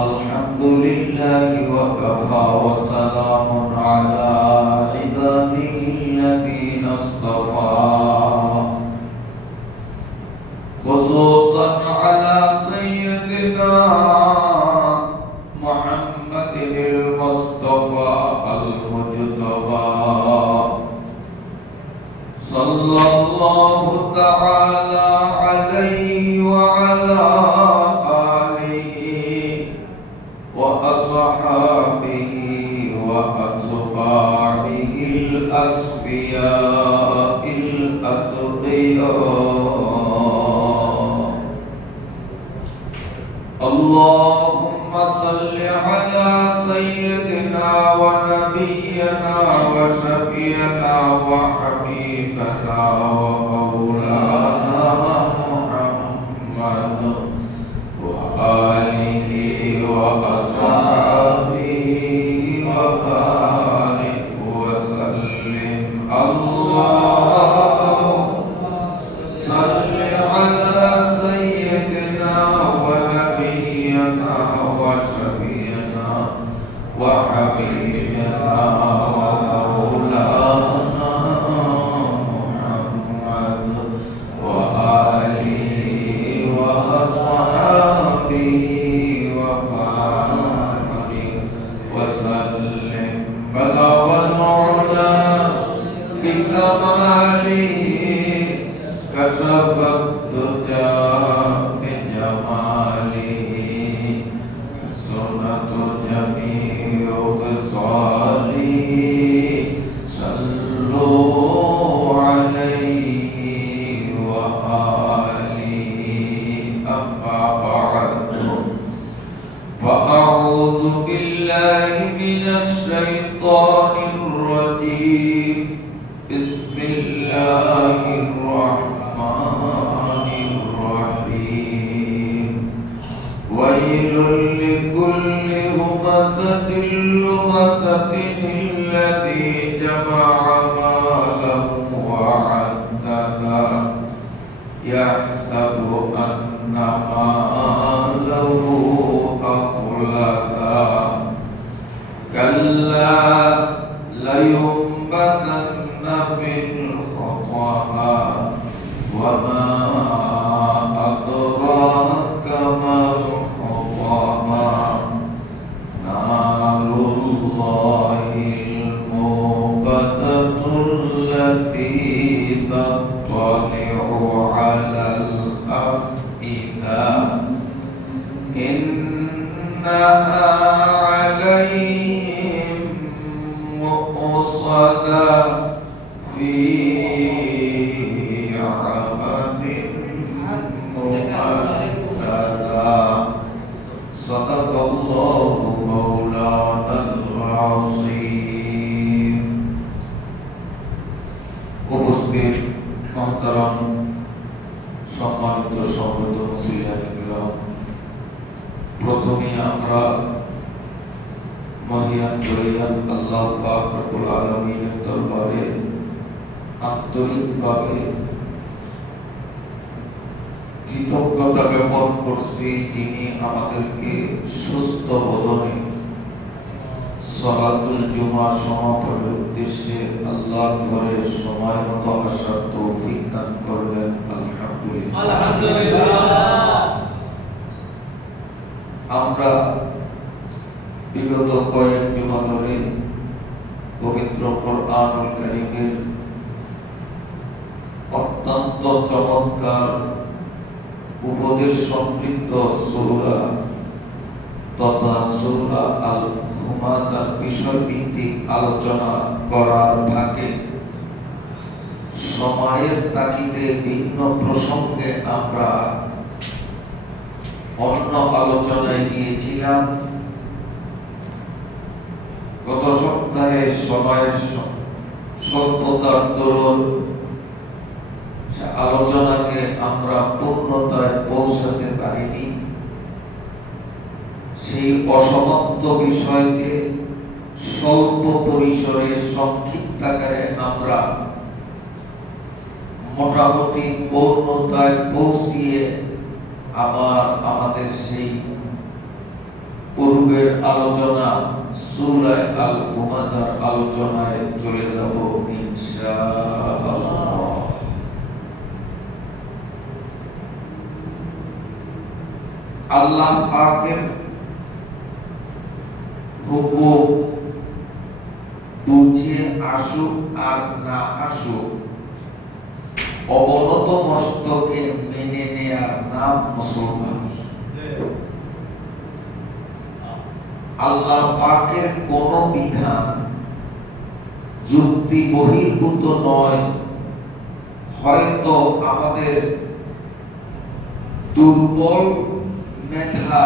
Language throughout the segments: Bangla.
الحمد لله وكفى وسلام على عباده الذين اصطفى خصوصا على سيدنا محمد المصطفى المجتبى صلى الله تعالى عليه وعلى وأصحابه وأتباعه الأصفياء الأتقياء اللهم صل على سيدنا ونبينا وشفيعنا وحبيبنا ومولانا محمد وآله وأصحابه وبارك وسلم اللهم صل على سيدنا ونبينا وشفيعنا وحبيبنا ومولانا محمد وآله وأصحابه بلغ العلا بكماله كشف الدجى بجماله سنة جميع خصاله صلوا عليه وآله أما بعد فأعوذ بالله من الشيطان الرجيم بسم الله الرحمن الرحيم ويل لكل همزة لمزة الذي جمع ماله وعدده يحسب أن ماله أخلده كلا لينبذن في الحطمة وما أدراك ما الحطمة نار الله الموقدة التي تطلع على الأفئدة إنها عليهم مؤصدة في عمد ممددة صدق الله مولانا العظيم উপস্থিত محترم সম্মানিত সমবেত মুসলিম প্রথমে আমরা মহিয়ান জলিয়ান আল্লাহ পাক রব্বুল আলামিনের দরবারে আন্তরিকভাবে কৃতজ্ঞতা জ্ঞাপন করছি যিনি আমাদেরকে সুস্থ বদনে সালাতুল জুমা সমাপনের উদ্দেশ্যে আল্লাহর ঘরে সময় মতো আসার তৌফিক দান করলেন আলহামদুলিল্লাহ আলহামদুলিল্লাহ আমরা বিগত কয়েক জুমা ধরে পবিত্র কোরআনুল কারীমের অত্যন্ত চমৎকার উপদেশ সমৃদ্ধ সূরা তথা সূরা আল হুমাযার বিষয়ভিত্তিক আলোচনা করার ফাঁকে সময়ের তাগিদে ভিন্ন প্রসঙ্গে আমরা অন্য আলোচনায় গিয়েছিলাম। গত সপ্তাহে সময়ের স্বল্পতার দরুন আলোচনাকে আমরা পূর্ণতায় পৌঁছাতে পারিনি। সেই অসমাপ্ত বিষয়কে স্বল্প পরিসরে সংক্ষিপ্ত আকারে আমরা মোটামুটি পূর্ণতায় পৌঁছিয়ে আবার আমাদের সেই পূর্বের আলোচনা সূরা আল হুমাযার আলোচনায় চলে যাব ইনশাআল্লাহ। আল্লাহ পাকের হুকুম বুঝে আসুক আর না আসুক, অবনত মস্তকে মেনে নেয়ার নাম মুসলমানি। আল্লাহ পাকের কোন বিধান যুক্তি বহির্ভূত নয়, হয়তো আমাদের দুর্বল মেধা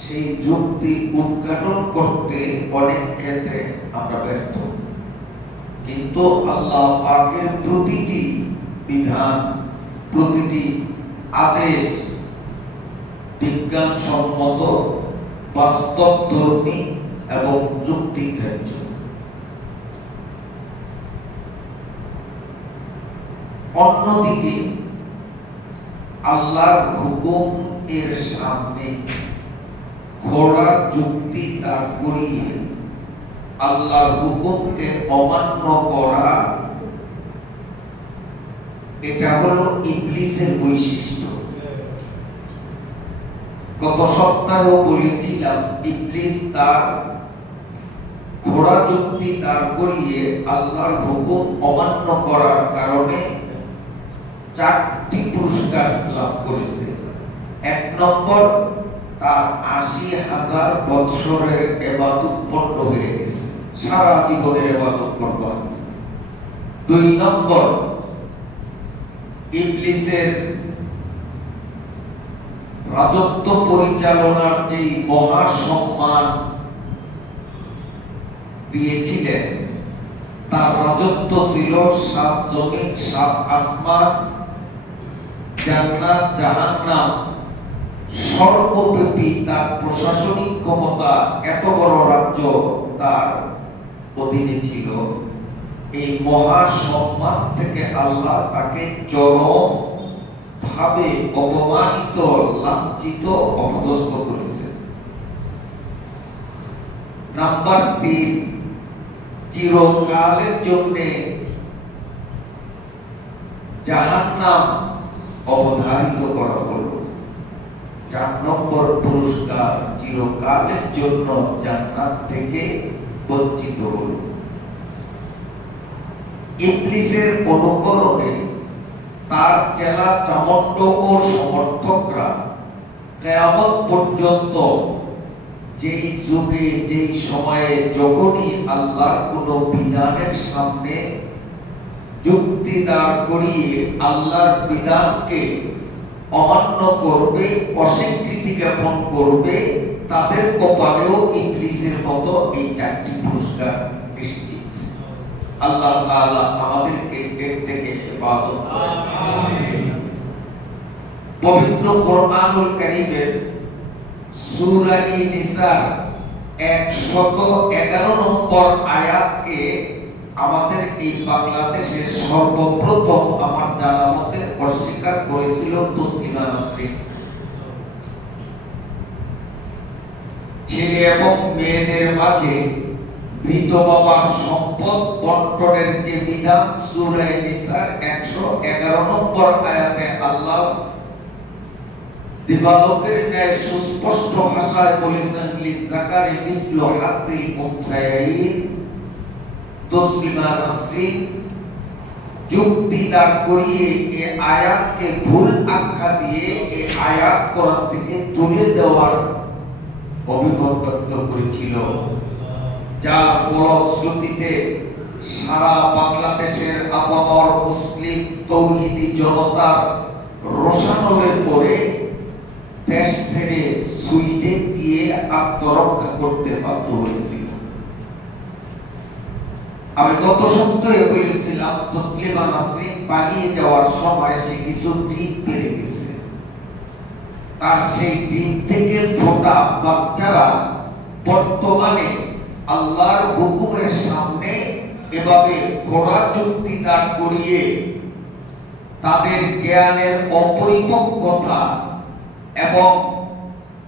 সেই যুক্তি উদ্ঘাটন করতে অনেক ক্ষেত্রে আমরা ব্যর্থ, কিন্তু আল্লাহ পাকের প্রতিটি বিধান, প্রতিটি আদেশ বিজ্ঞানসম্মত, বাস্তবধর্মী এবং যুক্তিগ্রাহ্য। অন্যদিকে আল্লাহর হুকুম এর সামনে ঘোড়া যুক্তি দাঁড় করিয়ে আল্লাহর হুকুমকে অমান্য করা, এটা হলো ইবলিসের বৈশিষ্ট্য। গত সপ্তাহেও বলেছিলাম, ইবলিস তার ঘোড়া যুক্তি দাঁড় করিয়ে আল্লাহর হুকুম অমান্য করার কারণে 4টি পুরস্কার লাভ করেছে। 1 নম্বর, তার 80,000 বৎসরের ইবাদত পণ্ড হয়ে গেছে, সারা জীবনের ইবাদত পণ্ড। 2 নম্বর, ইবলিসের রাজত্ব পরিচালনার যে মহা সম্মান দিয়েছিলেন, তার রাজত্ব ছিল 7 জমিন 7 আসমান, জান্নাত জাহান্নাম, সর্বব্যাপী তার প্রশাসনিক ক্ষমতা, এত বড় রাজ্য তার অধীনে ছিল। এই মহা সম্মান থেকে আল্লাহ তাকে চরম ভাবে অপমানিত, লাঞ্ছিত, অপদস্থ করেছে। নাম্বার 3, চিরকালের জন্য জাহান্নাম অবধারিত করা হলো। 4 নম্বর পুরস্কার, চিরকালের জন্য জান্নাত থেকে বঞ্চিত হলো। ইবলিসের অনুকরণে তার চেলা চামন্ড ও সমর্থকরা কিয়ামত পর্যন্ত যেই যুগে, যেই সময়ে, যখনই আল্লাহর কোন বিধানের সামনে যুক্তি দাঁড় করিয়ে আল্লাহর বিধানকে অমান্য করবে, অস্বীকৃতি জ্ঞাপন করবে, তাদের কপালেও ইবলিসের মতো এই 4টি পুরস্কার নিশ্চিত। আল্লাহ তাআলা আমাদেরকে এর থেকে হেফাজত করেন। আমিন। পবিত্র কোরআনুল কারীমের সূরা নিসার 111 নম্বর আয়াতকে আমাদের এই বাংলাদেশে সর্বপ্রথম আমার জানা মতে অস্বীকার করেছিল তসলিমা নাসরিন। ছেলে এবং মেয়েদের মাঝে মৃত বাবার সম্পদ বন্টনের যে বিধান, সূরা নিসার 111 নম্বর আয়াতে আল্লাহ দিবালোকের ন্যায় সুস্পষ্ট ভাষায় বলেছেন, লিযাকারি মিসলু হাদ্দিল উনসায়াইন। তসলিমা নাসরিন যুক্তি দাঁড় করিয়ে এই আয়াতকে ভুল আখ্যা দিয়ে এই আয়াত কোরআন থেকে তুলে দেওয়ার অভিমত ব্যক্ত করেছিল, যার ফলশ্রুতিতে সারা বাংলাদেশের আপামর মুসলিম তৌহিদি জনতার রোষানলের পরে দেশ ছেড়ে সুইডেন গিয়ে আত্মরক্ষা করতে বাধ্য হয়েছিল। আমি গত সপ্তাহে বলেছিলাম, তসলিমা নাসরিন পালিয়ে যাওয়ার সময় সে কিছু ডিম পেরে গেছে। তার সেই ডিম থেকে ফোটা বাচ্চারা বর্তমানে আল্লাহর হুকুমের সামনে এভাবে ঘোড়া যুক্তি দাঁড় করিয়ে তাদের জ্ঞানের অপরিপক্কতা এবং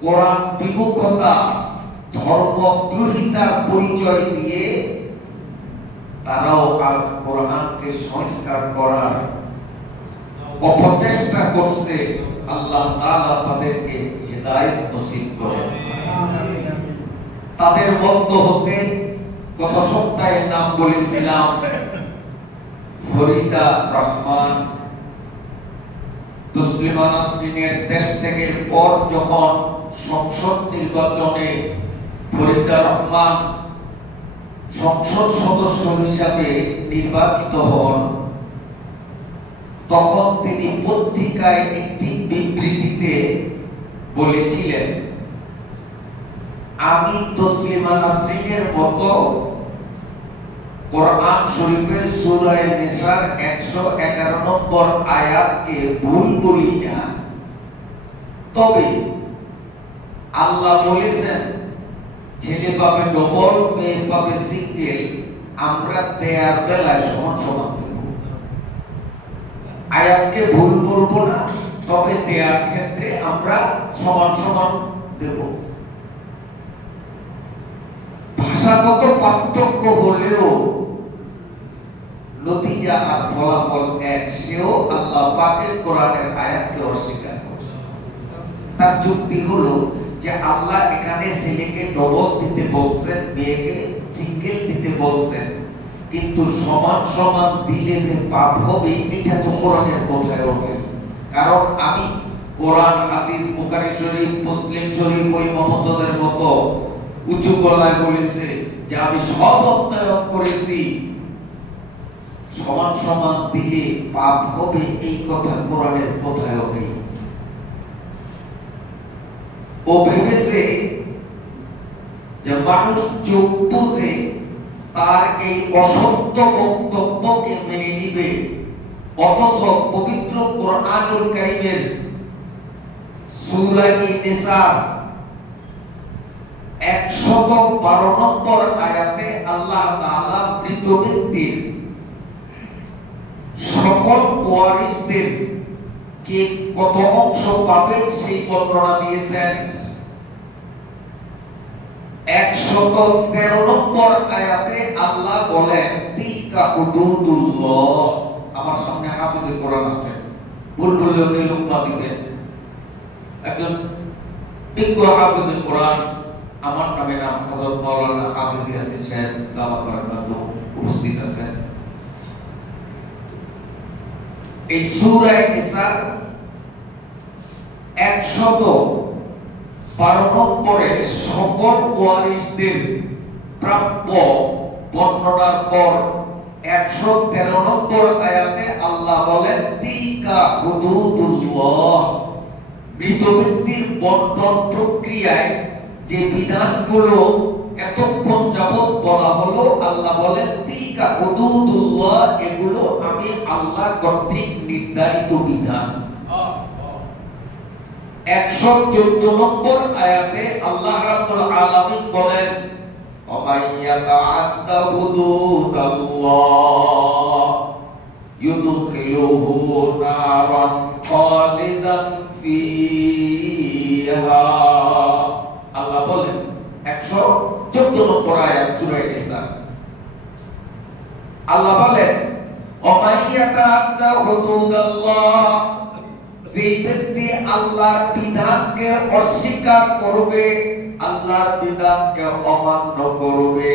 কোরআন বিমুখতা ধর্মদ্রোহিতার পরিচয় দিয়ে তারাও আজ কোরআনকে সংস্কার করার অপচেষ্টা করছে। আল্লাহ তাআলা তাদেরকে হিদায়াত নসিব করেন। তাদের মধ্য হতে গত সপ্তাহে নাম বলেছিলাম ফরিদা রহমান। তসলিমা নাসরিনের দেশ ত্যাগের পর যখন সংসদ নির্বাচনে ফরিদা রহমান সংসদ সদস্য হিসাবে নির্বাচিত হন, তখন তিনি পত্রিকায় একটি বিবৃতিতে বলেছিলেন, আমি তসলিমা নাসরিনের মতো কোরআন শরীফের সূরা নিসার 111 নম্বর আয়াতকে ভুল বলি না, তবে আল্লাহ বলেছেন ছেলে পাবে ডবল, মেয়ে পাবে সিঙ্গেল, আমরা দেয়ার বেলায় সমান সমান দেব। আয়াতকে ভুল বলবো না, তবে দেয়ার ক্ষেত্রে আমরা সমান সমান দেব। ভাষাগত পার্থক্য হলেও নতিজা আর ফলাফল এক। সেও আল্লাহ পাকের কোরআনের আয়াতকে অস্বীকার করছে। তার যুক্তি হলো যে আল্লাহ এখানে ছেলেকে ডবল দিতে বলছেন, মেয়েকে সিঙ্গেল দিতে বলছেন, কিন্তু সমান সমান দিলে যে পাপ হবে এটা তো কোরআনের কোথায়ও নেই। কারণ আমি কোরআন, হাদিস, বুখারী শরীফ, মুসলিম শরীফ ওই মুহাম্মদের মতো উঁচু গলায় বলেছে যে আমি সব অধ্যয়ন করেছি, সমান সমান দিলে পাপ হবে এই কথা কোরআনের কোথায়ও নেই। ও ভেবেছে যে মানুষ চোখ বুঝে তার এই অসত্য বক্তব্যকে মেনে নিবে, অথচ পবিত্র কোরআনুল কারীমের সূরা নিসা 112 নম্বর আয়াতে আল্লাহ তাআলা মৃত ব্যক্তির সকল ওয়ারিসদের কে কত অংশ পাবে সেই বর্ণনা দিয়েছেন। 113 নম্বর আয়াতে আল্লাহ বলেন তিলকা হুদুদুল্লাহ। আমার সামনে হাফেজে কোরআন আছে, ভুল বললে উনি লুকমা দিবেন। একজন বিজ্ঞ হাফেজে কোরআন, আমার নামে নাম হযরত মাওলানা হাফেজ ইয়াসিন সাহেব দাওয়াত বারাকাতু উপস্থিত আছেন। এই সূরা নিসা 112 নম্বরে সকল ওয়ারিসদের প্রাপ্য বর্ণনার পর 113 নম্বর আয়াতে আল্লাহ বলেন তিলকা হুদুদুল্লাহ। মৃত ব্যক্তির বন্টন প্রক্রিয়ায় যে বিধানগুলো এতক্ষণ যাবত বলা হলো, আল্লাহ বলেন তিলকা হুদুদুল্লাহ, এগুলো আমি আল্লাহ কর্তৃক নির্ধারিত বিধান। 114 নম্বর আয়াতে আল্লাহ রাব্বুল আলামিন বলেন ওমাইয়াতাআদ্দা হুদুদাল্লাহ ইউদখিলুহু নারান খালিদান ফিহা। আল্লাহ বলেন 114 নম্বর আয়াত সূরা নিসা, আল্লাহ বলেন ওমাইয়াতাআদ্দা হুদুদাল্লাহ, যে ব্যক্তি আল্লাহর বিধানকে অস্বীকার করবে, আল্লাহর বিধানকে অমান্য করবে,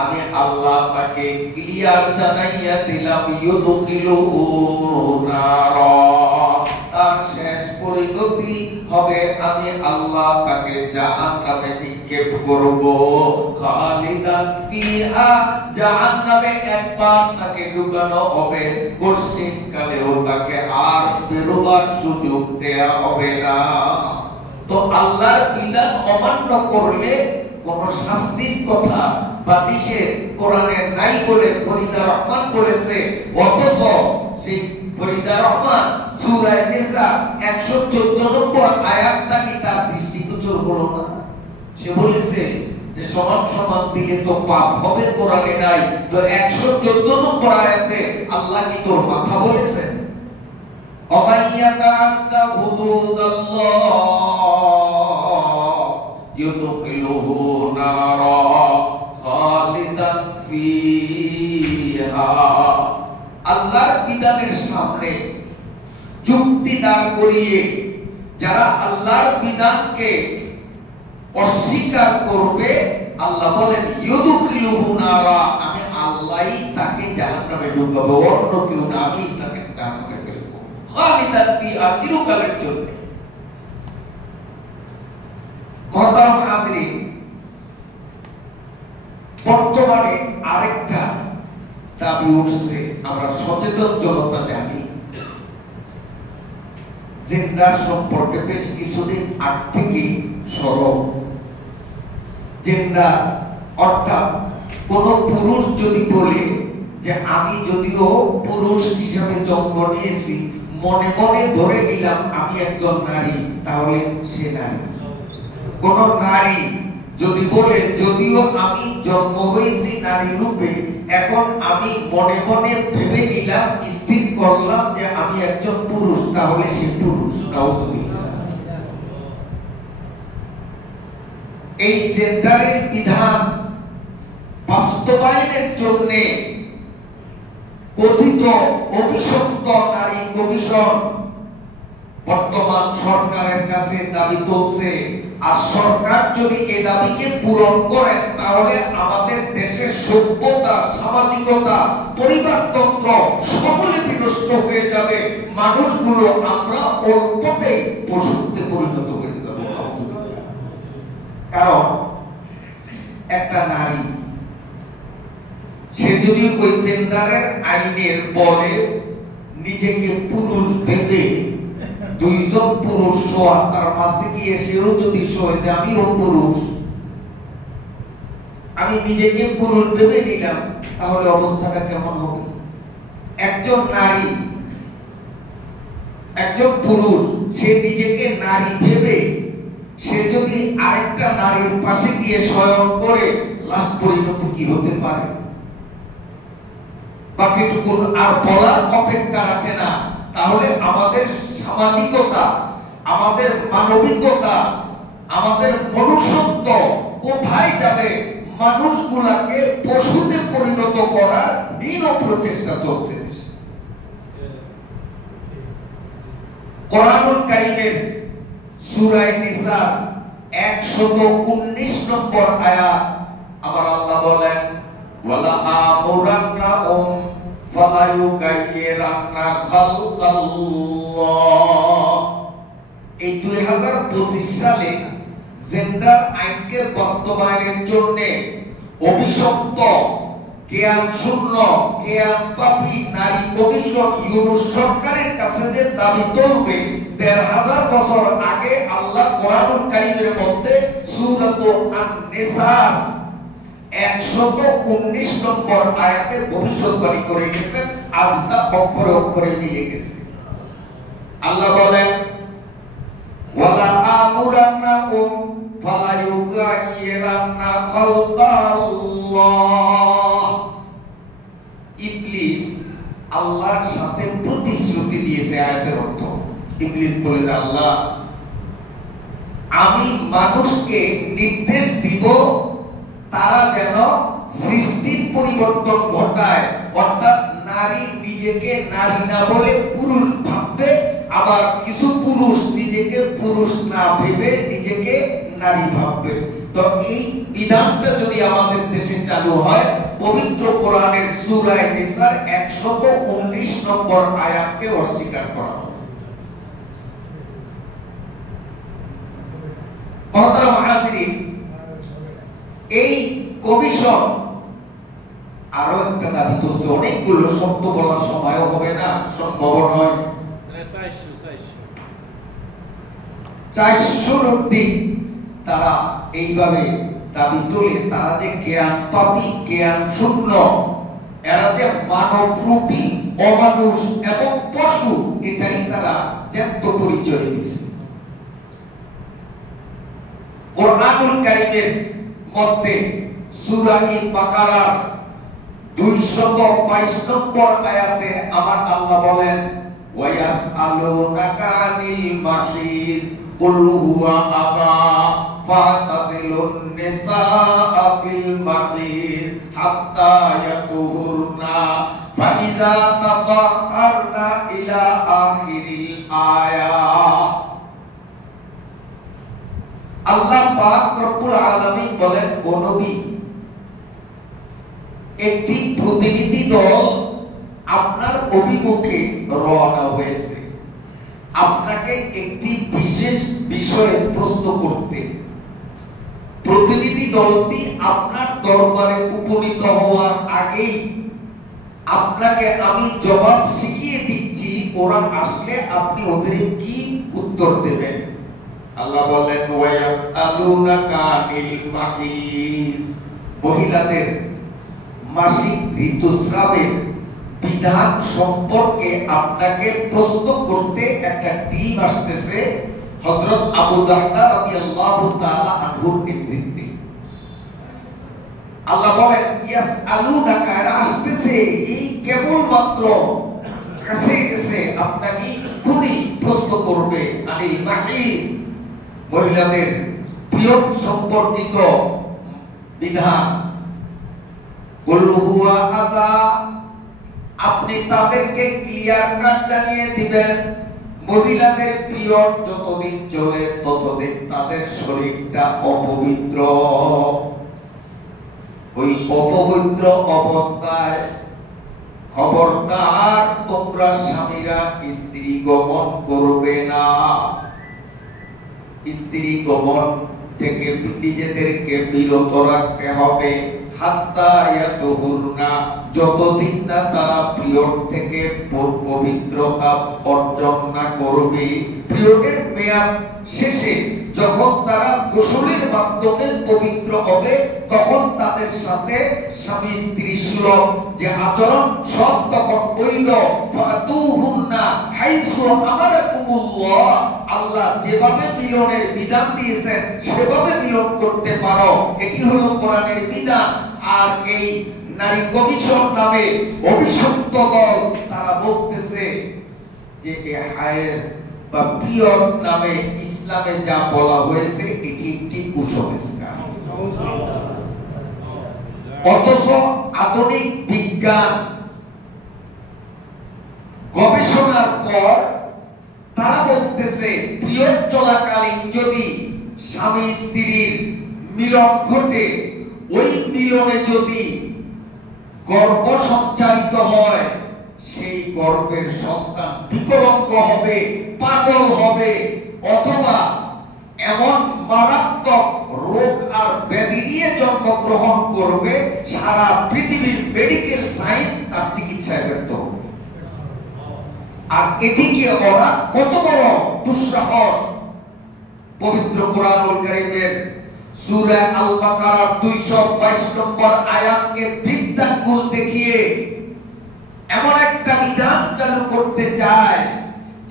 আমি আল্লাহ তাকে ক্লিয়ার জানাইয়া দিলাম ইউদখিলুহু নারা, তার শেষ পরিণতি হবে আমি আল্লাহ তাকে জাহান্নামে নিক্ষেপ করব। খালিদান ফিহা, জাহান্নামে একবার তাকে ঢুকানো হবে, কঠিনকালেও তাকে আর বেরোবার সুযোগ দেয়া হবে না। তো আল্লাহর বিধান অমান্য করলে কোন শাস্তির কথা বা নিষেধ কোরআনে নাই বলে ফরিদা রহমান বলেছে, অথচ সেই ফরিদা রহমান সূরা নিসা 114 নম্বর আয়াতটা কি তার দৃষ্টিগোচর হলো না? সে বলেছে যে সমান সমান দিলে তো পাপ হবে, কোরআনে নাই, তো 114 নম্বর আয়াতে আল্লাহ কি তোর মাথা বলেছেন? ওমাইয়াতাআদ্দা হুদুদাল্লাহ ইউদখিলুহু নারা খালিদান ফিহা। আল্লাহর বিধানের সামনে যুক্তি দাঁড় করিয়ে যারা আল্লাহর বিধানকে অস্বীকার করবে, আল্লাহ বলেন ইউদখিলুহু নারা, আমি আল্লাহই তাকে জাহান্নামে ঢুকাবো, অন্য কেউ না, আমি তাকে জাহান্নামে ফেলবো, খালিদান ফিহা, চিরকালের জন্য। মুহতারাম হাজিরিন, বর্তমানে আরেকটা দাবি উঠছে, আমরা সচেতন জনতা জানি, জেন্ডার সম্পর্কে বেশ কিছুদিন আগ থেকে সরব। জেন্ডার অর্থাৎ কোন পুরুষ যদি বলে যে আমি যদিও পুরুষ হিসাবে জন্ম নিয়েছি, মনে মনে ধরে নিলাম আমি একজন নারী, তাহলে সে নারী। কোন নারী যদি বলে যদিও আমি জন্ম হয়েছি নারী রূপে, এখন আমি মনে মনে ভেবে নিলাম, স্থির করলাম যে আমি একজন পুরুষ, তাহলে সে পুরুষ। এই জেন্ডারের বিধান বাস্তবায়নের জন্য কথিত অভিশপ্ত নারী কমিশন বর্তমান সরকারের কাছে দাবি তুলছে। আর সরকার যদি এই দাবিকে পূরণ করেন, তাহলে আমাদের দেশের সভ্যতা, সামাজিকতা, পরিবারতন্ত্র সকলে বিনষ্ট হয়ে যাবে। মানুষগুলো আমরা অল্পতেই পশুতে পরিণত হয়ে যাব। কারণ একটা নারী, সে যদি ওই জেন্ডারের আইনের বলে নিজেকে পুরুষ ভেবে দুইজন পুরুষ শোয়া, তার মাঝে গিয়ে সেও যদি শোয় যে আমিও পুরুষ, আমি নিজেকে পুরুষ ভেবে নিলাম, তাহলে অবস্থাটা কেমন হবে? একজন নারী, একজন পুরুষ, সে নিজেকে নারী ভেবে সে যদি আরেকটা নারীর পাশে গিয়ে শয়ন করে, লাস্ট পরিণতি কি হতে পারে? বাকিটুকু আর বলার অপেক্ষা রাখে না। তাহলে আমাদের সামাজিকতা, আমাদের মানবিকতা, আমাদের মনুষ্যত্ব কোথায় যাবে? মানুষগুলাকে পশুতে পরিণত করার নীল প্রচেষ্টা চলছে। কোরআনুল কারীমের সূরা নিসা 119 নম্বর আয়াত, আমার আল্লাহ বলেন ওয়ালা আমুরান্নাহুম ফালা ইউগাইয়িরান্না খালকাল্লাহ। এই 2025 সালে জেন্ডার আইনকে বাস্তবায়নের জন্য অভিশপ্ত, জ্ঞান শূন্য, জ্ঞান পাপী নারী কমিশন ইউনুস সরকারের কাছে যে দাবি তুলবে, ১৫০০ বছর আগে আল্লাহ কোরআনুল কারীমের মধ্যে সূরাত আন-নিসা 119 নম্বর আয়াতে ভবিষ্যৎবাণী করে গেছেন। আজ তা অক্ষরে অক্ষরে মিলে গেছে। আল্লাহ বলেন ওয়ালা আমুরান্নাহুম ফালা ইউগাইয়িরান্না খালকাল্লাহ। ইবলিস আল্লাহর সাথে প্রতিশ্রুতি দিয়েছে। আয়াতের অর্থ, ইবলিস বলে যে আল্লাহ, আমি মানুষকে নির্দেশ দিব তারা যেন সৃষ্টির পরিবর্তন ঘটায়, অর্থাৎ নারী নিজেকে নারী না বলে পুরুষ ভাববে, আবার কিছু পুরুষ নিজেকে পুরুষ না ভেবে নিজেকে নারী ভাববে। তো এই বিধানটা যদি আমাদের দেশে চালু হয়, পবিত্র কোরআনের সূরা নিসার 119 নম্বর আয়াতকে অস্বীকার করা হবে। মুহতারাম হাজিরিন, এই কমিশন আরো একটা দাবি তুলছে। অনেকগুলো শব্দ বলার সময়ও হবে না, সম্ভব নয়। 400 অব্দি তারা এইভাবে দাবি তোলে, তারা যে জ্ঞান পাপী, জ্ঞান শূন্য, এরা যে মানবরূপী অমানুষ এবং পশু, এটাই তারা জ্ঞাত পরিচয় দিয়েছে। কোরআনুল কারীমের মধ্যে সূরা বাকারার 222 নম্বর আয়াতে আমার আল্লাহ বলেন ওয়ায়াসআলুনাকা আনিল মাহিদ কুল হুয়া আযা ফাতাযিলুন হাত্তা ইয়াতুহুরনা ফাইযা তাতাহহারনা ইলা আখিরিল আয়াত। আল্লাহ পাক রব্বুল আলামিন বলেন, ও নবী, একটি প্রতিনিধি দল আপনার অভিমুখে রওনা হয়েছে আপনাকে একটি বিশেষ বিষয়ে প্রশ্ন করতে। প্রতিনিধি দলটি আপনার দরবারে উপনীত হওয়ার আগেই আপনাকে আমি জবাব শিখিয়ে দিচ্ছি, ওরা আসলে আপনি ওদের কি উত্তর দেবেন। আল্লাহ বলেন, ওয়ায়াসআলুনাকা আনিল মাহিজ, মহিলাদের মাসিক ঋতুস্রাবের বিধান সম্পর্কে আপনাকে প্রশ্ন করতে একটা টিম আসতেছে হযরত আবু দাহদা রাদিয়াল্লাহু তাআলা আনহুর নেতৃত্বে। আল্লাহ বলেন, ইয়াসআলুনাকা, আসতেছে, এই কেবলমাত্র কাছে এসে আপনাকে খুনি প্রশ্ন করবে আনিল মাহিজ, মহিলাদের পিরিয়ড সম্পর্কিত বিধান। কুল হুয়া আযা, আপনি তাদেরকে ক্লিয়ার কাট জানিয়ে দিবেন, মহিলাদের পিরিয়ড যতদিন চলে ততদিন তাদের শরীরটা অপবিত্র। ওই অপবিত্র অবস্থায় খবরদার তোমরা স্বামীরা স্ত্রী গমন করবে না। স্ত্রী গমন থেকে নিজেদেরকে বিরত রাখতে হবে, হাত্তা ইয়াতুহুরনা, যতদিন না তারা পিরিয়ড থেকে পবিত্রতা অর্জন না করবে। পিরিয়ডের মেয়াদ শেষে যখন তারা গোসলের মাধ্যমে পবিত্র হবে, তখন তাদের সাথে স্বামী স্ত্রী সুলভ যে আচরণ সব তখন বৈধ। ফাতুহুন্না হাইসু আমারাকুমুল্লাহ, আল্লাহ যেভাবে মিলনের বিধান দিয়েছেন সেভাবে মিলন করতে পারো, এটি হলো কোরআনের বিধান। আর এই নারী কমিশন নামে অভিশপ্ত দল তারা বলতেছে যে হায়েজ বা পিরিয়ড নামে ইসলামে যা বলা হয়েছে এটি একটি কুসংস্কার। অথচ আধুনিক বিজ্ঞান গবেষণার পর তারা বলতেছে পিরিয়ড চলাকালীন যদি স্বামী স্ত্রীর মিলন ঘটে, ওই মিলনে যদি গর্ভ সঞ্চারিত হয়, সেই গর্ভের সন্তান বিকলাঙ্গ হবে, পাগল হবে, অথবা এমন মারাত্মক রোগ আর ব্যাধি নিয়ে জন্মগ্রহণ করবে, সারা পৃথিবীর মেডিকেল সায়েন্স তার চিকিৎসায় ব্যর্থ হবে। আর এটিকে ওরা কত বড় দুঃসাহস! পবিত্র কোরআনুল কারীমের সূরা আল বাকারার 222 নম্বর আয়াতকে বৃদ্ধাঙ্গুল দেখিয়ে এমন একটা বিধান চালু করতে চায়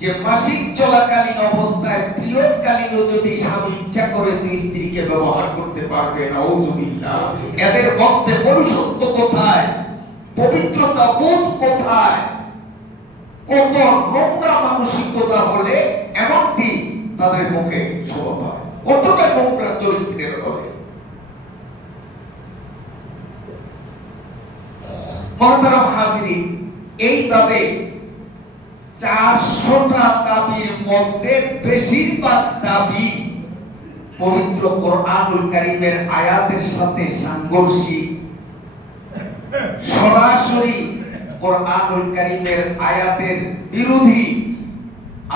যে মাসিক চলাকালীন অবস্থায় পিরিয়ড কালীনও যদি স্বামী ইচ্ছা করে দুই স্ত্রীকে ব্যবহার করতে পারবে। নাউযুবিল্লাহ। এদের মধ্যে মনুষ্যত্ব কোথায়? পবিত্রতা বোধ কোথায়? কত নোংরা মানসিকতা হলে এমনটি তাদের মুখে শোভা পায়, কতটা নোংরা চরিত্রের হবে। মহতারাম হাজিরিন, এইভাবে 400টা দাবির মধ্যে বেশিরভাগ দাবি পবিত্র কোরআনুল কারীমের আয়াতের সাথে সাংঘর্ষিক, সরাসরি কোরআনুল কারীমের আয়াতের বিরোধী।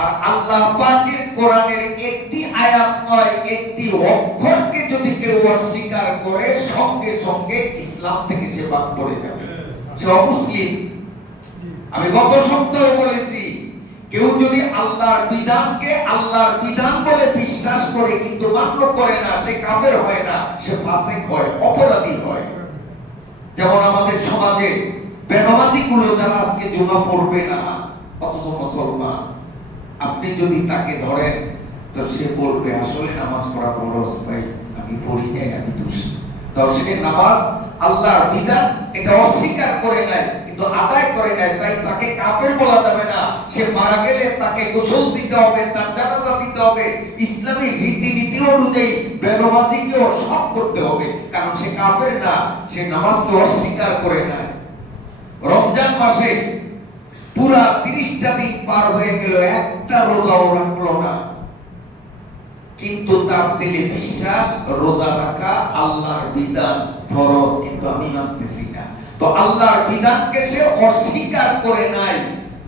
আর আল্লাহ পাকের কোরআনের একটি আয়াত নয়, একটি অক্ষরকে যদি কেউ অস্বীকার করে, সঙ্গে সঙ্গে ইসলাম থেকে সে বাদ পড়ে যাবে, সে অমুসলিম। আমি গত সপ্তাহে বলেছি, কেউ যদি আল্লাহর বিধানকে আল্লাহর বিধান বলে বিশ্বাস করে কিন্তু মান্য করে না, সে কাফের হয় না, সে ফাসিক হয়, অপরাধী হয়। যেমন আমাদের সমাজে বেনামাজি গুলো যারা আজকে জুমা পড়বে না অথচ মুসলমান, আপনি যদি তাকে ধরেন তো সে বলবে আসলে নামাজ পড়া ফরজ ভাই, আমি পড়ি নাই, আমি দোষী। তো সে নামাজ আল্লাহর বিধান এটা অস্বীকার করে নাই, কিন্তু কিন্তু আদায় করে নাই, তাই তাকে কাফের বলা যাবে না। সে মারা গেলে তাকে গোসল দিতে হবে, তার জানাজা দিতে হবে, ইসলামী রীতিনীতি অনুযায়ী বেনামাজিকেও সব করতে হবে, কারণ সে কাফের না, সে নামাজকে অস্বীকার করে নাই। রমজান মাসে পুরা 30টা দিন পার হয়ে গেল, একটা রোজাও রাখলো না, কিন্তু তার দিলে বিশ্বাস রোজা রাখা আল্লাহর বিধান ফরজ, কিন্তু আমি মানতেছি না। তো আল্লাহর বিধানকে সে অস্বীকার করে নাই,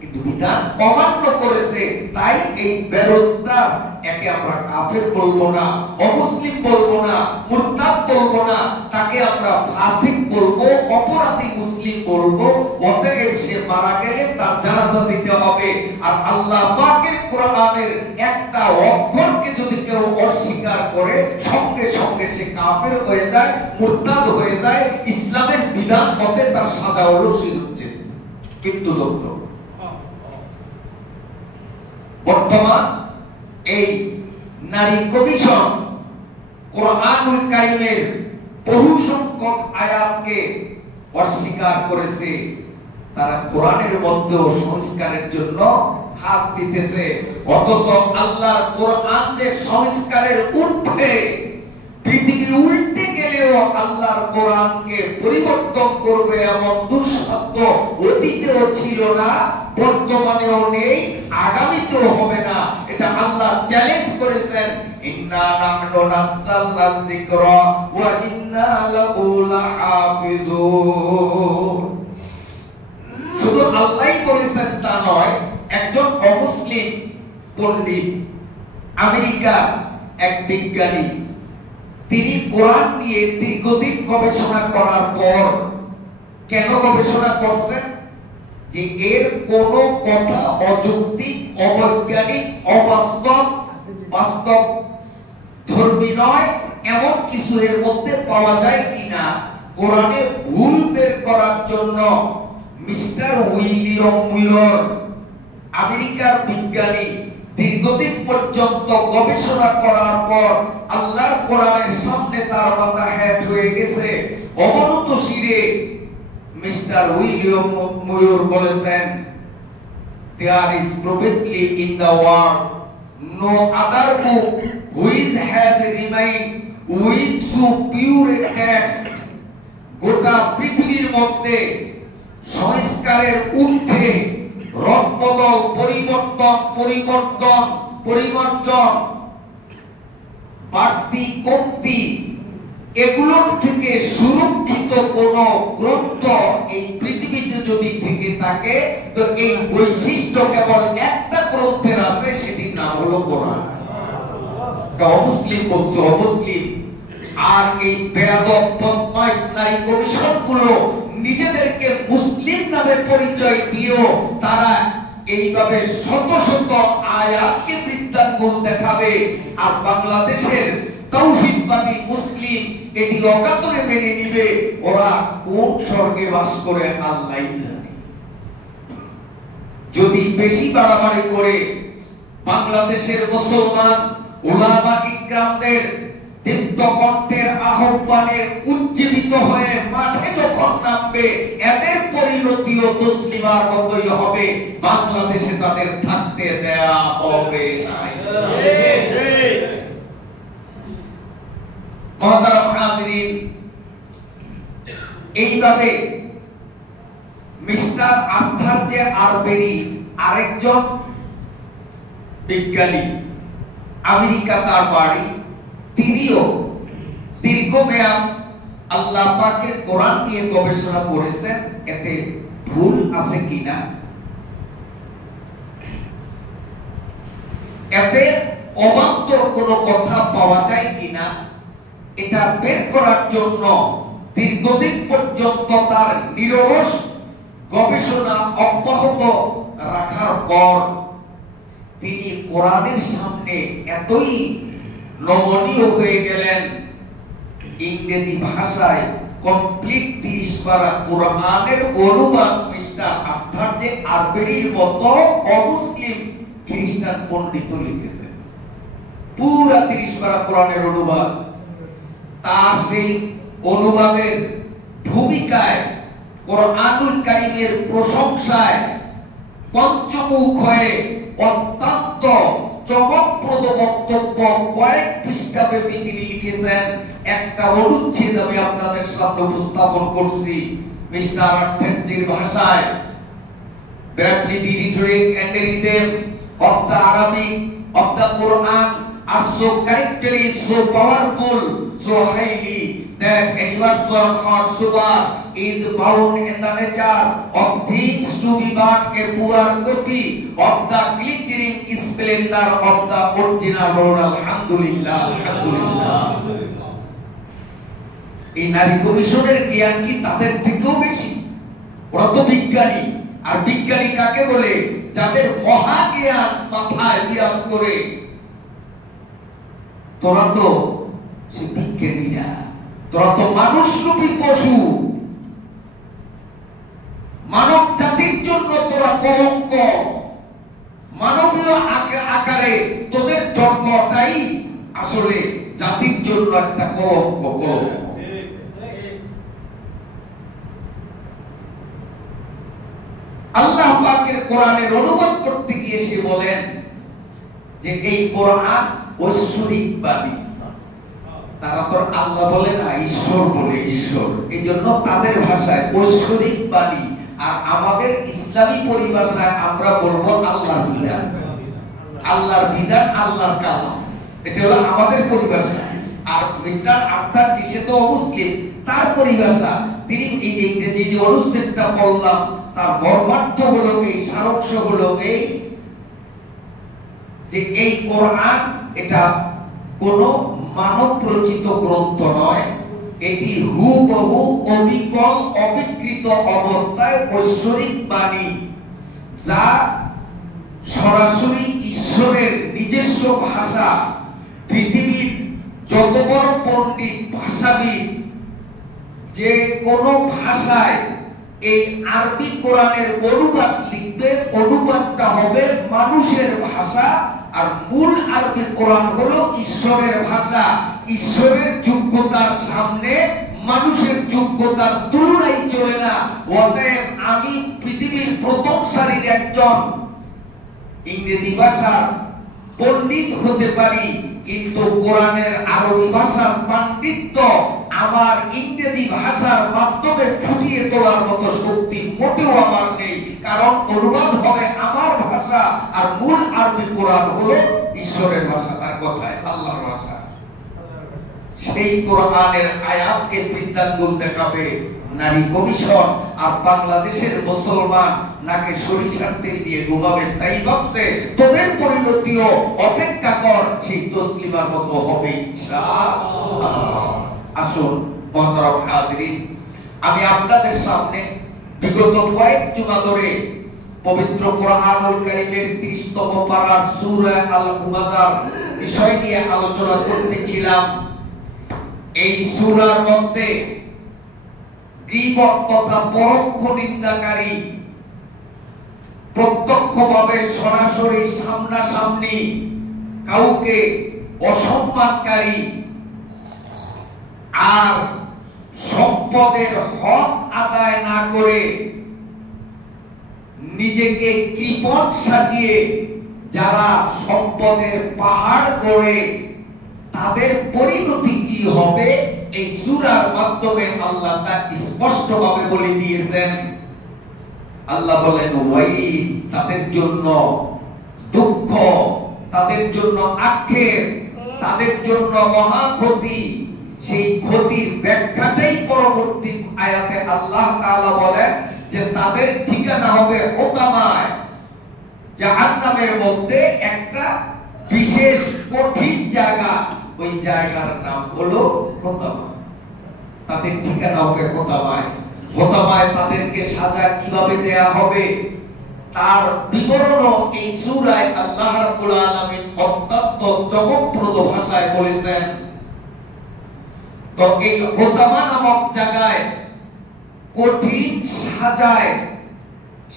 কিন্তু বিধান অমান্য করেছে, তাই এই বেরোজগার একে আমরা কাফের বলবো না, অমুসলিম বলবো না, মুরতাদ বলবো না, তাকে আমরা ফাসিক বলবো, অপরাধী মুসলিম বলবো। অতএব সে মারা গেলে তার জানাজা দিতে হবে। আর আল্লাহ পাকের কোরআনের একটা অক্ষরকে যদি কেউ অস্বীকার করে, সঙ্গে সঙ্গে সে কাফের হয়ে যায়, মুরতাদ হয়ে যায়, ইসলামের বিধান মতে তার সাজা হলো শিরুচ্ছেদ। কিন্তু দুঃখ, বর্তমান এই নারী কমিশন কোরআনুল কারীমের বহু সংখ্যক আয়াতকে অস্বীকার করেছে। তারা কোরআনের মধ্যেও সংস্কারের জন্য হাত দিতেছে, অথচ আল্লাহর কোরআন যে সংস্কারের ঊর্ধ্বে, পৃথিবী উল্টে গেলেও আল্লাহর কোরআনকে পরিবর্তন করবে এমন দুঃসাধ্য অতীতেও ছিল না, বর্তমানেও নেই, আগামীতেও হবে না। এটা আল্লাহ চ্যালেঞ্জ করেছেন, ইন্না নাহনু নাযালনা যিকরা ওয়া ইন্না লাহু লাহাফিজুন। শুধু আল্লাহই বলেছেন তা নয়, একজন অমুসলিম পণ্ডিত, আমেরিকার এক বিজ্ঞানী, তিনি কোরআন নিয়ে দীর্ঘদিন গবেষণা করার পর, কেন গবেষণা করছেন, যে এর কোন কথা অযৌক্তিক, অবৈজ্ঞানিক, অবাস্তব, বাস্তব ধর্মী নয়, এমন কিছু এর মধ্যে পাওয়া যায় কিনা কোরআনে ভুল বের করার জন্য মিস্টার উইলিয়াম মুয়ার, আমেরিকার বিজ্ঞানী, দীর্ঘদিন পর্যন্ত গবেষণা করার পর আল্লাহর কোরআনের সামনে তার মাথা হ্যাট হয়ে গেছে। অবনত শিরে মিস্টার উইলিয়াম মুয়ার বলেছেন, there is probably in the world no other book which has remained with so pure a text. গোটা পৃথিবীর মধ্যে সংস্কারের ঊর্ধ্বে রদবদল, পরিবর্তন, বাড়তি কমতি, এগুলোর থেকে সুরক্ষিত কোন গ্রন্থ এই পৃথিবীতে যদি থেকে থাকে, তো এই বৈশিষ্ট্য কেবল একটা গ্রন্থের আছে, সেটির নাম হলো কোরআন। অমুসলিম বলছে অমুসলিম। আর এই বেয়াদব বদমাইশ নারী কমিশন গুলো নিজেদেরকে মুসলিম নামে পরিচয় দিয়েও তারা এইভাবে শত শত আয়াতকে বৃদ্ধাঙ্গুল দেখাবে, আর বাংলাদেশের তাওহীদবাদী মুসলিম এটি অকাতরে মেনে নিবে। ওরা কোন স্বর্গে বাস করে আল্লাহই জানে। যদি বেশি বাড়াবাড়ি করে বাংলাদেশের মুসলমান উলামা ইকরামদের দীপ্ত কণ্ঠের আহ্বানে উজ্জীবিত হয়ে মাঠে যখন নামবে, এদের পরিণতিও তসলিমার মতোই হবে, বাংলাদেশে তাদের থাকতে দেয়া হবে না। মুহতারাম হাজিরিন, এইভাবে মিস্টার আর্থার জে আরবেরি আরেকজন বিজ্ঞানী, আমেরিকা তার বাড়ি, তিনিও দীর্ঘমেয়াদ আল্লাহ পাকের কোরআন নিয়ে গবেষণা করেছেন, এতে ভুল আছে কিনা, এতে অবান্তর কোনো কথা পাওয়া যায় কিনা, এটা বের করার জন্য দীর্ঘদিন পর্যন্ত তার নিরলস গবেষণা অব্যাহত রাখার পর তিনি কোরআনের সামনে এতই নমনীয় হয়ে গেলেন, ইংরেজি ভাষায় কমপ্লিট 30 পারা কোরআনের অনুবাদ মিস্টার আর্থার জে আরবেরির মতো অমুসলিম খ্রিস্টান পণ্ডিত লিখেছেন। পুরা 30 পারা কোরআনের অনুবাদ। তার সেই অনুবাদের ভূমিকায় কোরআনুল কারীমের প্রশংসায় পঞ্চমুখ হয়ে অত্যন্ত চমকপ্রদ বক্তব্য কয়েক পৃষ্ঠাব্যাপী তিনি লিখেছেন। একটা অনুচ্ছেদ আমি আপনাদের সামনে উপস্থাপন করছি মিস্টার আর্থেনজির ভাষায়। Briefly, the rhetoric and the rhythm of the Arabic of the Quran are so characteristically so powerful, so highly that any version or surah is bound in the nature of things to be but a poor copy of the glittering splendor of the original Lord. Alhamdulillah, alhamdulillah. এই নারী কমিশনের জ্ঞান কি তাদের থেকেও বেশি? ওরা তো বিজ্ঞানী। আর বিজ্ঞানী কাকে বলে? যাদের মহা জ্ঞান মাথায় বিরাজ করে। তোরা তো সে বিজ্ঞানী না, তোরা তো মানুষরূপী পশু। মানব জাতির জন্য তোরা কলঙ্ক। মানবীয় আকারে তোদের জন্মটাই আসলে জাতির জন্য একটা কলঙ্ক। কলঙ্ক আল্লাহ পাকের কোরআনের অনুবাদ করতে গিয়ে সে বলেন যে এই কোরআন ঐশ্বরিকবাদী। তারা তো আল্লাহ বলে না, ঈশ্বর বলে। ঈশ্বর, এই জন্য তাদের ভাষায় ঐশ্বরিকবাদী। আর আমাদের ইসলামী পরিভাষায় আমরা বলবো আল্লাহর বিধান। আল্লাহর বিধান, আল্লাহর কালাম, এটা হলো আমাদের পরিভাষা। আর মিস্টার আর্থারজি সে তো মুসলিম, তার পরিভাষা। তিনি এই যে ইংরেজি যে অনুচ্ছেদটা পড়লাম তার মর্মার্থ হলো এই, সারাংশ হলো এই যে এই কোরআন এটা কোন মানব রচিত গ্রন্থ নয়। এটি হুবহু অবিকল অবিকৃত অবস্থায় ঐশ্বরিক বাণী, যা সরাসরি ঈশ্বরের নিজস্ব ভাষা। পৃথিবীর যত বড় পণ্ডিত ভাষাবিদ যে কোন ভাষায় এই আরবি কোরআনের অনুবাদ লিখবে, অনুবাদটা হবে মানুষের ভাষা। আর মূল আরবি কোরআন হলো ঈশ্বরের ভাষা। ঈশ্বরের যোগ্যতার সামনে মানুষের যোগ্যতার তুলনাই চলে না। অতএব আমি পৃথিবীর প্রথম সারির একজন ইংরেজি ভাষার পণ্ডিত হতে পারি, কিন্তু কোরআনের আরবি ভাষার পাণ্ডিত্য আমার ইংরেজি ভাষার মাধ্যমে ফুটিয়ে তোলার মতো শক্তি মোটেও আমার নেই। কারণ অনুবাদ হবে আমার ভাষা, আর মূল আরবি কোরআন হলো ঈশ্বরের ভাষা। তার কথায় আল্লাহর ভাষা। সেই কোরআনের আয়াতকে বৃদ্ধাঙ্গুল দেখাবে নারী কমিশন, আর বাংলাদেশের মুসলমান নাকে সরিষার তেল দিয়ে ঘুমাবে। তাই ভাবছে তোদের পরিণতিও অপেক্ষা কর, সেই তসলিমার মতো হবে ইনশাআল্লাহ। আসুন মুহতারাম হাজিরিন, আমি আপনাদের সামনে বিগত কয়েক জুমা ধরে পবিত্র কোরআনুল কারীমের 30তম পারার সূরা আল হুমাযার বিষয় নিয়ে আলোচনা করতেছিলাম। এই সূরার মধ্যে গীবত তথা পরোক্ষ নিন্দাকারী, প্রত্যক্ষভাবে সরাসরি সামনাসামনি কাউকে অসম্মানকারী, আর সম্পদের হক আদায় না করে নিজেকে কৃপণ সাজিয়ে যারা সম্পদের পাহাড় গড়ে, তাদের পরিণতি কি হবে এই সূরার মাধ্যমে আল্লাহ তা স্পষ্টভাবে বলে দিয়েছেন। আল্লাহ বলেন ওয়াইল, তাদের জন্য দুঃখ, তাদের জন্য আক্ষেপ, তাদের জন্য মহা ক্ষতি। সেই ক্ষতির ব্যাখ্যাটাই পরবর্তী আয়াতে আল্লাহ তাআলা বলেন যে তাদের ঠিকানা হবে হোতামায়, জাহান্নামের মধ্যে একটা বিশেষ কঠিন জায়গা, ওই জায়গার নাম হলো হোতামা। তাদের ঠিকানা হবে হোতামায়। হোতামায় তাদেরকে সাজা কিভাবে দেয়া হবে তার বিবরণ এই সূরায় আল্লাহ রাব্বুল আলামিন অত্যন্ত চমকপ্রদ ভাষায় বলেছেন। তো এই হোতামা নামক জায়গায় কঠিন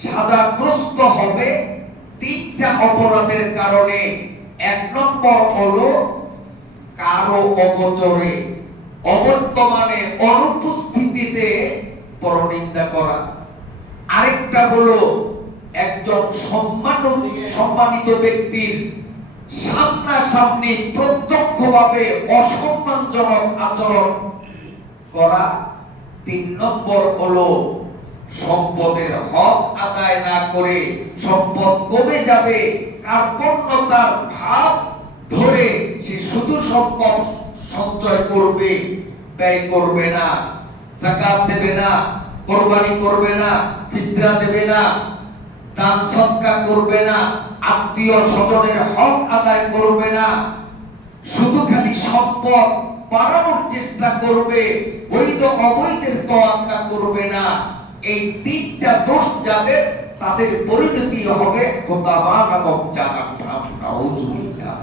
সাজাগ্রস্ত হবে 3টা অপরাধের কারণে। 1 নম্বর হলো কারো অগোচরে, অবর্তমানে অনুপস্থিতিতে পরনিন্দা করা। আরেকটা হলো একজন সম্মানিত ব্যক্তির সামনাসামনি প্রত্যক্ষভাবে অসম্মানজনক আচরণ করা। 3 নম্বর হলো সম্পদের হক আদায় না করে সম্পদ কমে যাবে, কার্পণ্যতার ভাব ধরে সে শুধু সম্পদ সঞ্চয় করবে, ব্যয় করবে না, যাকাত দেবে না, কোরবানি করবে না, ফিতরা দেবে না, দান সদকা করবে না, আত্মীয় স্বজনের হক আদায় করবে না, শুধু খালি সম্পদ বাড়ানোর চেষ্টা করবে, বৈধ অবৈধের তোয়াক্কা করবে না। এই 3টা দোষ যাদের, তাদের পরিণতি হবে খোতাবা নামক জাহান্নাম। নাউযুবিল্লাহ।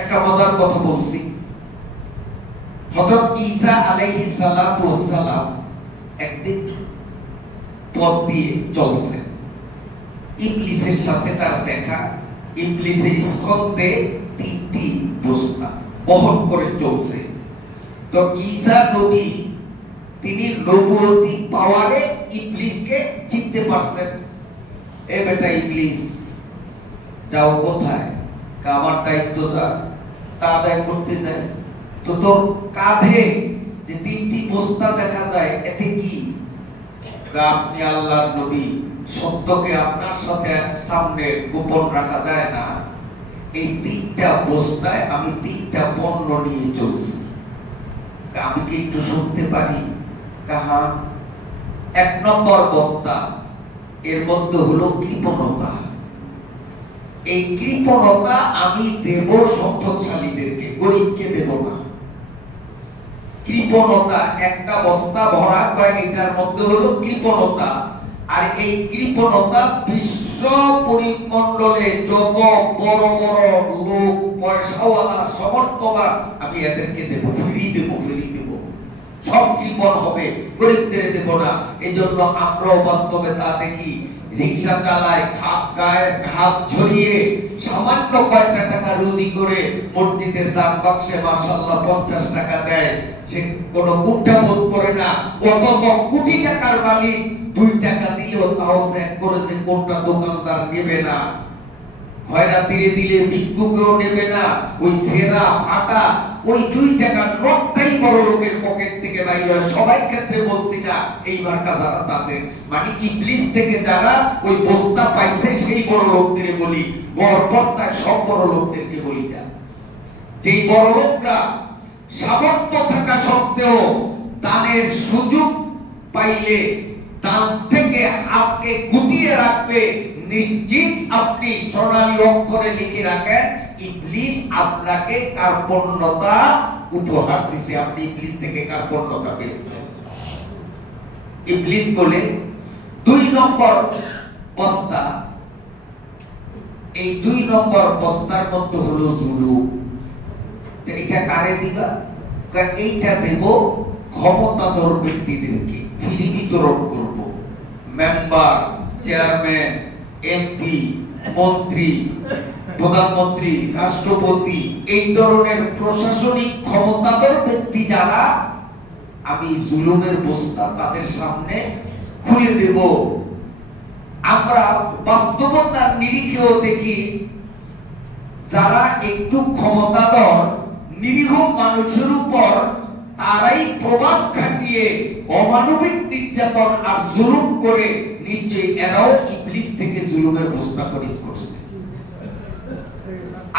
একটা মজার কথা বলছি। হযরত ঈসা আলাইহিস সালাতু ওয়াস সালাম একদিন পথ দিয়ে চলছে, ইবলিসের সাথে তার দেখা। ইবলিসের স্কন্ধে 3টি বস্তা বহন করে চলছে। তো ঈসা নবী তিনি নবুয়তি পাওয়ারে ইবলিসকে চিনতে পারছেন। এ বেটা ইবলিস, যাও কোথায়? আমার দায়িত্ব যা তা আদায় করতে যায়। তো তোর কাঁধে যে 3টি বস্তা দেখা যায়, এতে কি? আপনি আল্লাহর নবী, সত্যকে আপনার সাথে সামনে গোপন রাখা যায় না। এই 3টা বস্তায় আমি 3টা পণ্য নিয়ে চলছি, আমি কি একটু শুনতে পারি? কাহা 1 নম্বর বস্তা, এর মধ্যে হলো কৃপণতা। এই কৃপণতা আমি দেব সম্পদশালীদেরকে, গরিবকে দেব না। কৃপণতা একটা বস্তা ভরা, কয় এটার মধ্যে হলো কৃপণতা। আর এই কৃপণতা বিশ্ব পরিমণ্ডলে যত বড় বড় লোক, পয়সাওয়ালা, সমর্থবান, আমি এদেরকে দেব, ফ্রি দেব, ফ্রি দেব। সব কৃপণ হবে, গরিবদের দেব না। এই জন্য আমরাও বাস্তবে তা দেখি। রিকশা চালায়, গায়ের ঘাম ঝরিয়ে সামান্য কয়েকটা টাকা রুজি করে মসজিদের দান বাক্সে মাশাআল্লাহ 50 টাকা দেয়। সে কোনো কুণ্ঠা বোধ করে না। অথচ কোটি টাকার মালিক 2 টাকা দিলেও তাও চেক করে যে কোনটা দোকানদার নেবে না। খয়রাতিরে দিলে ভিক্ষুকেও নেবে না। ওই সেরা ফাটা ওই 2 টাকার নোটটাই বড় লোকের পকেট থেকে বাইরে হয়। সবাই ক্ষেত্রে বলছি না, এই মার্কা যারা তাদের, মানে ইবলিস থেকে যারা ওই বস্তা পাইছে সেই বড় লোকদের বলি, গড়পড়তায় সব বড় লোকদেরকে বলি না। যেই বড় লোকরা সামর্থ্য থাকা সত্ত্বেও দানের সুযোগ পাইলে দান থেকে হাতকে গুটিয়ে রাখবে, নিশ্চিত আপনি সোনালী অক্ষরে লিখে রাখেন, ইবলিস আপনাকে কার্পণ্যতা উপহার দিয়েছে। আপনি ইবলিস থেকে কার্পণ্যতা পেয়েছেন। ইবলিস বলে 2 নম্বর বস্তা, এই 2 নম্বর বস্তার মধ্যে হলো জুলুম। এটা কারে দিবা? এইটা দেব ক্ষমতাধর ব্যক্তিদেরকে, ফ্রি বিতরণ করব। মেম্বার, চেয়ারম্যান, এমপি, মন্ত্রী, প্রধানমন্ত্রী, রাষ্ট্রপতি, এই ধরনের প্রশাসনিক ক্ষমতাধর ব্যক্তি যারা, আমি জুলুমের বস্তা তাদের সামনে খুলে দেব। আমরা বাস্তবতার নিরিখেও দেখি, যারা একটু ক্ষমতাধর নিরীহ মানুষের উপর তারাই প্রভাব খাটিয়ে অমানবিক নির্যাতন আর জুলুম করে, নিশ্চয়ই এরাও ইবলিস থেকে জুলুমের বস্তা খরিদ করছে।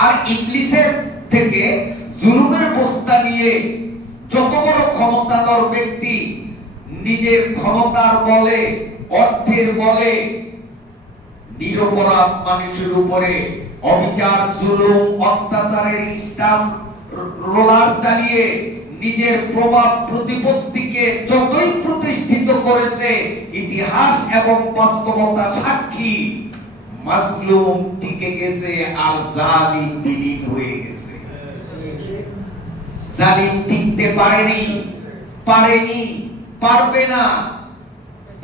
আর ইবলিসের থেকে জুলুমের বস্তা নিয়ে যত বড় ক্ষমতাধর ব্যক্তি নিজের ক্ষমতার বলে, অর্থের বলে নিরপরাধ মানুষের উপরে অবিচার, জুলুম, অত্যাচারের স্টাম্প রোলার চালিয়ে নিজের প্রভাব প্রতিপত্তিকে যতই প্রতিষ্ঠিত করেছে, ইতিহাস এবং বাস্তবতা সাক্ষী, মাজলুম টিকে গেছে আর জালিম বিলীন হয়ে গেছে। জালিম টিকতে পারেনি, পারবে না,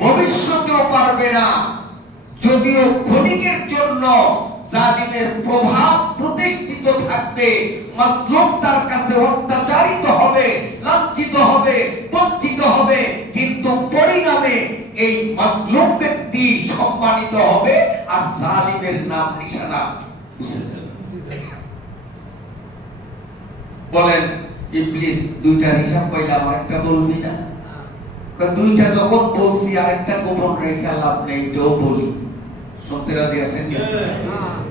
ভবিষ্যতেও পারবে না। যদিও ক্ষণিকের জন্য জালিমের প্রভাব প্রতিষ্ঠিত থাকবে, মাজলুম তার কাছে অত্যাচারিত হবে, লাঞ্ছিত হবে, বঞ্চিত হবে, কিন্তু নাম নিশানা মুছে ফেলে। বলেন ইবলিস দুইটার হিসাব পাইলে আরেকটা বলবি না? দুইটা যখন বলছি আরেকটা গোপন রেখে লাভ নেই, এটাও বলি। শুনতে রাজি আছেন?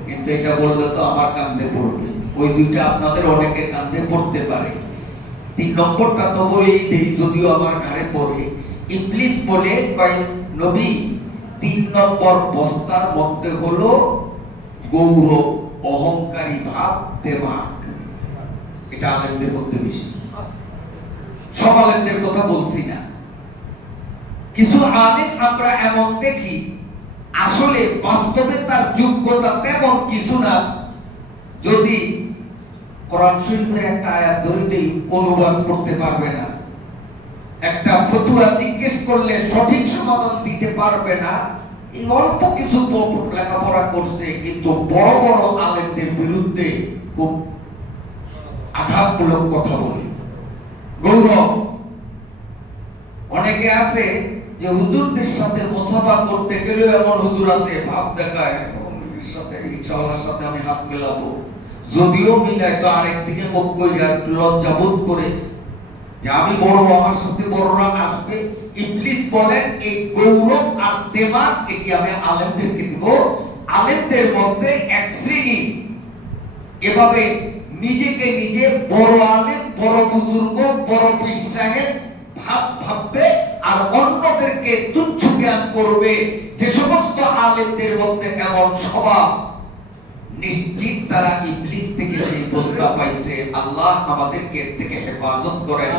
কিন্তু এটা বললে তো আমার কান্দে পড়বে, ওই দুইটা আপনাদের অনেকে কান্দে পড়তে পারে। 3 নম্বরটা তো বলেই দেই, যদিও আমার ঘরে পড়ে। ইবলিস বলে কয় নবী 3 নম্বর বস্তার মধ্যে হলো গৌরব, অহংকারী ভাব, দেমাগ। এটা আলেমদের মধ্যে বেশি। সব আলেমদের কথা বলছি না, কিছু আলেম আমরা এমন দেখি আসলে বাস্তবে তার যোগ্যতা তেমন কিছু না। যদি কোরআন শরীফের একটা আয়াত ধরে দেই, অনুবাদ করতে পারবে না। একটা ফতোয়া জিজ্ঞেস করলে সঠিক সমাধান দিতে পারবে না। এই অল্প কিছু লেখাপড়া করছে, কিন্তু বড় বড় আলেমদের বিরুদ্ধে খুব আঘাতমূলক কথা বলে। গৌরব, অনেকে আছে যে হুজুরদের সাথে মুসাফা করতে গেলে এমন হুজুর আছে ভাব দেখায়, সাথে রিকশাওয়ালার সাথে আমি হাত মেলাবো, যদিও মিলায় তো আরেকদিকে মুখ কইরা লজ্জা বোধ করে যে আমি বড়, আমার সাথে বড়রা আসবে। ইবলিস বলেন এই গৌরব আর দেমাগ এটি আমি আলেমদেরকে দিব। আলেমদের মধ্যে এক শ্রেণী এভাবে নিজেকে নিজে বড় আলেম, বড় বুজুর্গ, বড় পীর সাহেব ভাববে আর অন্যদেরকে তুচ্ছ জ্ঞান করবে। যে সমস্ত আলেমদের মধ্যে এমন স্বভাব, নিশ্চিত তারা ইবলিস থেকে সেই প্রস্তাব পাইছে। আল্লাহ আমাদেরকে এর থেকে হেফাজত করেন।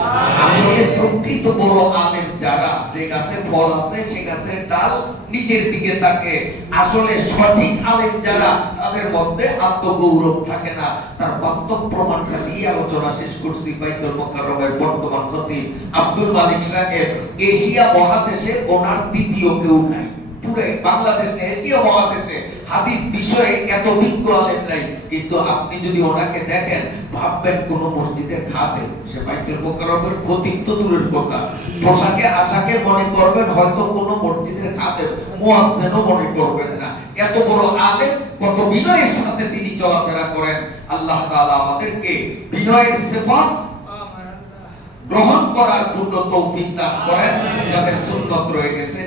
আসলে প্রকৃত বড় আলেম যারা, যে গাছে ফল আছে সে গাছের ডাল নিচের দিকে থাকে। আসলে সঠিক আলেম যারা, তাদের মধ্যে আত্মগৌরব থাকে না। তার বাস্তব প্রমাণটা দিয়ে আলোচনা শেষ করছি। বাইতুল মুকাররমের বর্তমান খতিব আব্দুল মালিক সাহেব, এশিয়া মহাদেশে ওনার দ্বিতীয় কেউ নাই। পুরো বাংলাদেশ না, এশিয়া মহাদেশে হাদিস বিষয়ে এত বিজ্ঞ আলেম নাই। কিন্তু আপনি যদি ওনাকে দেখেন, ভাববেন কোন মসজিদের খাদেম। সে বাইতুল মুকাররমের খতিব তো দূরের কথা, পোশাকে আশাকে মনে করবেন হয়তো কোন মসজিদের খাদেম, মুয়াজ্জিনও মনে করবেন না। এত বড় আলেম, কত বিনয়ের সাথে তিনি চলাফেরা করেন। আল্লাহ তাআলা আমাদেরকে বিনয়ের সিফাত গ্রহণ করার পূর্ণ তৌফিক দান করেন। যাদের সুন্নত রয়ে গেছে